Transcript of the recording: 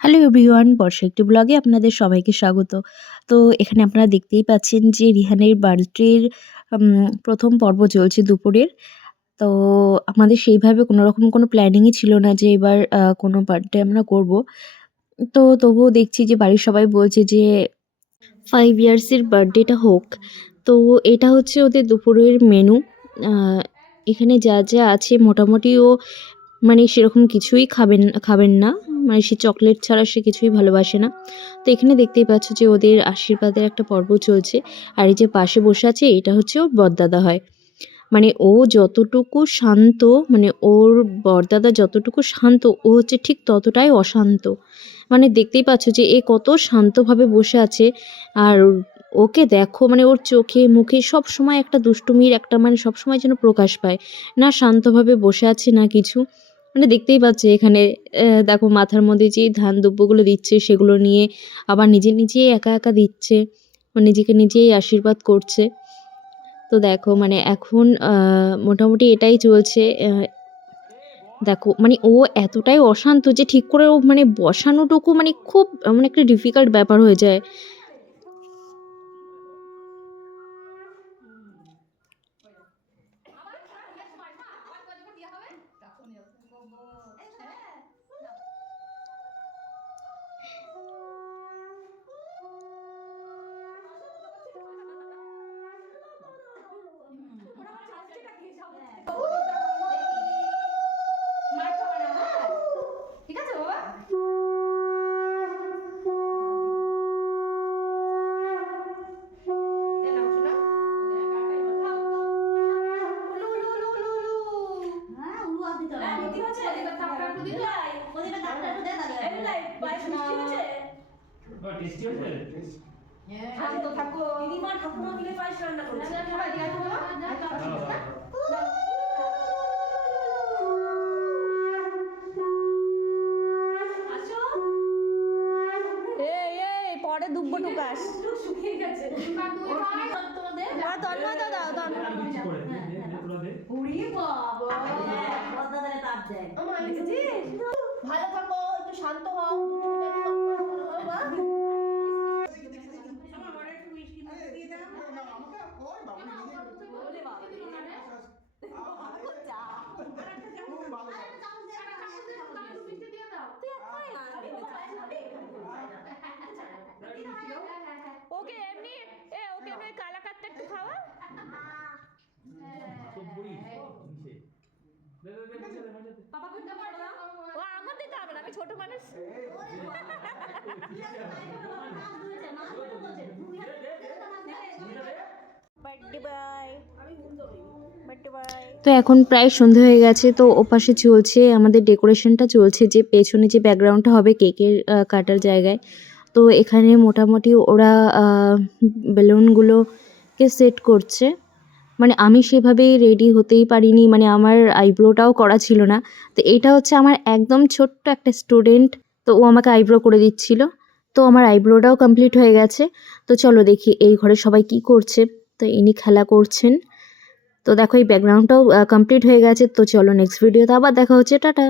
Hello everyone, বর্ষা একটি ব্লগে আপনাদের সবাইকে স্বাগত। তো এখানে আপনারা দেখতেই পাচ্ছেন যে রিহানের বার্থডের ১ম পর্ব চলছে দুপুরের। তো আমাদের সেইভাবে কোনোরকম কোনো প্ল্যানিংই ছিল না যে এবার কোনো বার্থডে আমরা করব। তো তবুও দেখছি যে বাড়ির সবাই বলছে যে 5 ইয়ার্সের বার্থডেটা হোক। তো এটা হচ্ছে ওদের দুপুরের মেনু। আ এখানে যা, যা আছে মোটামুটি ও মানে সেরকম কিছুই খাবেন না। মানে সে চকোলেট ছাড়া সে কিছুই ভালোবাসে না। তো এখানে দেখতেই পাচ্ছ যে ওদের আশীর্বাদের একটা পর্ব চলছে। আর এই যে পাশে বসে আছে এটা হচ্ছে ওর বড়দাদা হয়। মানে ও যতটুকু শান্ত, মানে ওর বড়দাদা যতটুকু শান্ত ও হচ্ছে ঠিক ততটাই অশান্ত। মানে দেখতেই পাচ্ছ যে এ কত শান্তভাবে বসে আছে। আর ওকে দেখো, মানে ওর চোখে মুখে সবসময় একটা দুষ্টুমির একটা মানে সবসময় যেন প্রকাশ পায়। না শান্তভাবে বসে আছে না কিছু। মানে দেখতেই পাচ্ছি এখানে দেখো মাথার মধ্যে যে ধান দুব্বগুলো দিচ্ছে সেগুলো নিয়ে আবার নিজে নিজেই একা একা দিচ্ছে। নিজেকে নিজেই আশীর্বাদ করছে। তো দেখো মানে এখন মোটামুটি এটাই চলছে। দেখো মানে ও এতটাই অশান্ত যে ঠিক করে ও মানে বসানোটুকু মানে খুব মানে একটা ডিফিকাল্ট ব্যাপার হয়ে যায়। শান্ত থাকো দিদিমা ঠাকুমা মিলে পায়েস রান্না করছে। পরে দুব্বো টুকাস শুকিয়ে গেছে। ভালো থাকো, একটু শান্ত হও। ওকে এমনি ওকে এমনি কালাকাতটা একটু খাওয়া। ও আমার দিতে হবে না, আমি ছোট মানুষ। তো এখন প্রায় সন্ধে হয়ে গেছে। তো ওপাশে চলছে আমাদের ডেকোরেশনটা চলছে, যে পেছনে যে ব্যাকগ্রাউন্ডটা হবে কেকের কাটার জায়গায়। তো এখানে মোটামুটি ওরা বেলুনগুলোকে সেট করছে। মানে আমি সেভাবেই রেডি হতেই পারিনি, মানে আমার আইব্রোটাও করা ছিল না। তো এইটা হচ্ছে আমার একদম ছোট্ট একটা স্টুডেন্ট, তো ও আমাকে আইব্রো করে দিচ্ছিল। তো আমার আইব্রোটাও কমপ্লিট হয়ে গেছে। তো চলো দেখি এই ঘরে সবাই কি করছে। তো ইনি খেলা করছেন। তো দেখো এই ব্যাকগ্রাউন্ডটাও কমপ্লিট হয়ে গেছে। তো চলো নেক্সট ভিডিওতে আবার দেখা হচ্ছে, টাটা।